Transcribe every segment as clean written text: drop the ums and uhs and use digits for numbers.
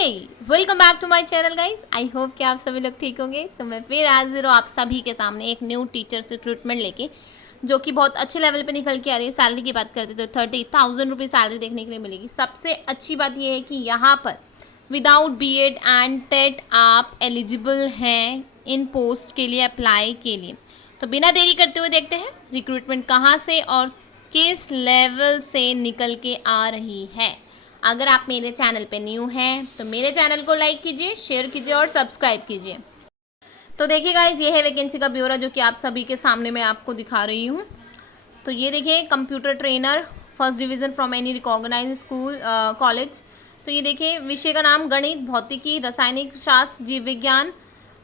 Welcome back to my channel guys. I hope कि आप सभी लोग ठीक होंगे। तो मैं फिर हाजिर हूँ आप सभी के सामने एक न्यू टीचर्स रिक्रूटमेंट लेके, जो कि बहुत अच्छे लेवल पे निकल के आ रही है। सैलरी की बात करते तो 30,000 रुपीज़ सैलरी देखने के लिए मिलेगी। सबसे अच्छी बात यह है कि यहाँ पर विदाउट बीएड एंड टेट आप एलिजिबल हैं इन पोस्ट के लिए, अप्लाई के लिए। तो बिना देरी करते हुए देखते हैं रिक्रूटमेंट कहाँ से और किस लेवल से निकल के आ रही है। अगर आप मेरे चैनल पे न्यू हैं तो मेरे चैनल को लाइक कीजिए, शेयर कीजिए और सब्सक्राइब कीजिए। तो देखिए गाइज, ये है वैकेंसी का ब्यौरा जो कि आप सभी के सामने मैं आपको दिखा रही हूँ। तो ये देखिए, computer trainer first division from any recognised school college. तो ये देखिए, विषय का नाम गणित, भौतिकी, रासायनिक शास्त्र, जीव विज्ञान।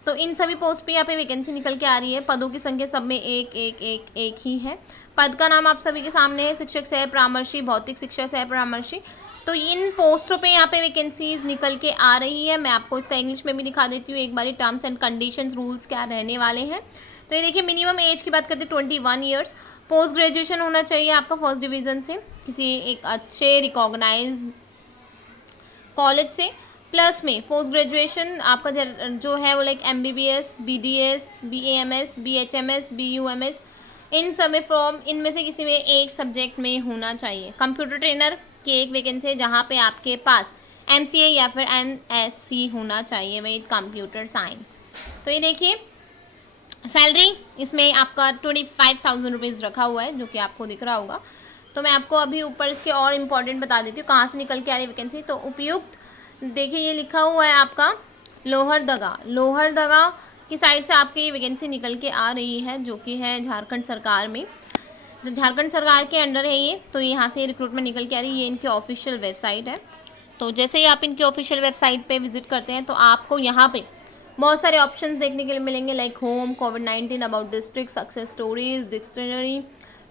तो इन सभी पोस्ट पे यहाँ पे वैकेंसी निकल के आ रही है। पदों की संख्या सब में एक ही है। पद का नाम आप सभी के सामने है, शिक्षक सह परामर्शी, भौतिक शिक्षा सह परामर्शी। तो इन पोस्टों पे यहाँ पे वैकेंसीज निकल के आ रही है। मैं आपको इसका इंग्लिश में भी दिखा देती हूँ एक बारी, टर्म्स एंड कंडीशंस, रूल्स क्या रहने वाले हैं। तो ये देखिए, मिनिमम एज की बात करते हैं 21 ईयर्स। पोस्ट ग्रेजुएशन होना चाहिए आपका फर्स्ट डिवीज़न से, किसी एक अच्छे रिकॉग्नाइज कॉलेज से। प्लस में पोस्ट ग्रेजुएशन आपका जो है वो like MBBS, BDS, BAMS, BHMS, BUMS, इन सब में फ्रॉम इनमें से किसी में एक सब्जेक्ट में होना चाहिए। कंप्यूटर ट्रेनर की एक वैकेंसी है जहाँ पे आपके पास MCA या फिर NSC होना चाहिए विद कंप्यूटर साइंस। तो ये देखिए, सैलरी इसमें आपका 25,000 रुपीज़ रखा हुआ है, जो कि आपको दिख रहा होगा। तो मैं आपको अभी ऊपर इसके और इम्पॉर्टेंट बता देती हूँ कहाँ से निकल के आ रही वैकेंसी। तो उपयुक्त देखिए, ये लिखा हुआ है आपका लोहरदगा की साइड से आपकी ये वैकेंसी निकल के आ रही है, जो कि है झारखंड सरकार में, जो झारखंड सरकार के अंडर है ये। तो यहाँ से रिक्रूटमेंट निकल के आ रही है। ये इनकी ऑफिशियल वेबसाइट है। तो जैसे ही आप इनकी ऑफिशियल वेबसाइट पे विजिट करते हैं तो आपको यहाँ पे बहुत सारे ऑप्शंस देखने के लिए मिलेंगे, लाइक होम, कोविड-19, about district, success stories, dictionary,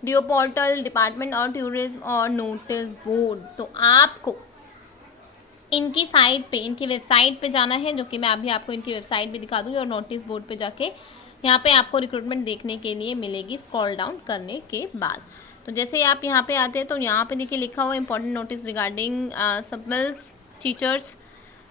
DIO portal, department और टूरिज्म और नोटिस बोर्ड। तो आपको इनकी साइट पे, इनकी वेबसाइट पे जाना है, जो कि मैं अभी आपको इनकी वेबसाइट भी दिखा दूँगी। और नोटिस बोर्ड पे जाके यहाँ पे आपको रिक्रूटमेंट देखने के लिए मिलेगी स्क्रॉल डाउन करने के बाद। तो जैसे ही आप यहाँ पे आते हैं तो यहाँ पे देखिए लिखा हुआ इंपॉर्टेंट नोटिस रिगार्डिंग सबल्स टीचर्स।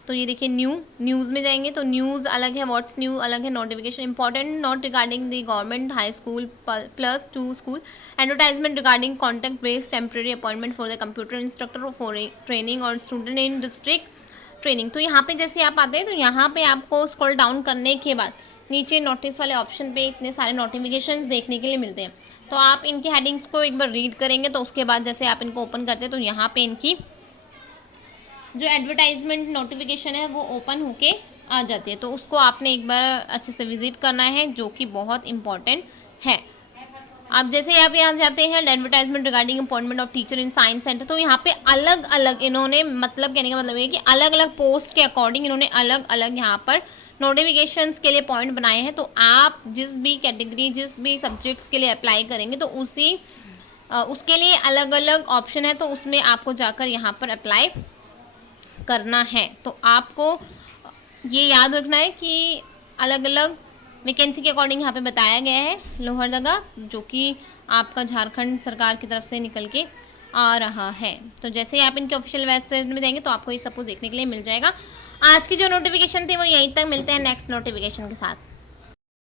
तो ये देखिए, न्यूज़ में जाएंगे तो न्यूज़ अलग है, व्हाट्स न्यू अलग है, notification important note regarding the government high school +2 school, advertisement regarding contact based temporary appointment for the computer instructor for training और स्टूडेंट इन डिस्ट्रिक्ट ट्रेनिंग। तो यहाँ पे जैसे आप आते हैं तो यहाँ पे आपको स्क्रॉल डाउन करने के बाद नीचे नोटिस वाले ऑप्शन पे इतने सारे नोटिफिकेशंस देखने के लिए मिलते हैं। तो आप इनके हेडिंग्स को एक बार रीड करेंगे तो उसके बाद जैसे आप इनको ओपन करते हैं तो यहाँ पे इनकी जो एडवर्टाइजमेंट नोटिफिकेशन है वो ओपन होके आ जाती है। तो उसको आपने एक बार अच्छे से विजिट करना है, जो कि बहुत इंपॉर्टेंट है। आप जैसे आप यहाँ जाते हैं advertisement regarding appointment of teacher in science centre, तो यहाँ पे अलग अलग इन्होंने, मतलब कहने का मतलब ये कि अलग अलग पोस्ट के अकॉर्डिंग इन्होंने अलग अलग यहाँ पर नोटिफिकेशंस के लिए पॉइंट बनाए हैं। तो आप जिस भी कैटेगरी, जिस भी सब्जेक्ट्स के लिए अप्लाई करेंगे तो उसके लिए अलग अलग ऑप्शन है। तो उसमें आपको जाकर यहाँ पर अप्लाई करना है। तो आपको ये याद रखना है कि अलग अलग वैकेंसी के अकॉर्डिंग यहाँ पे बताया गया है लोहरदगा, जो कि आपका झारखंड सरकार की तरफ से निकल के आ रहा है। तो जैसे ही आप इनके ऑफिशियल वेबसाइट में देंगे तो आपको ये सब कुछ देखने के लिए मिल जाएगा। आज की जो नोटिफिकेशन थी वो यहीं तक, मिलते हैं नेक्स्ट नोटिफिकेशन के साथ।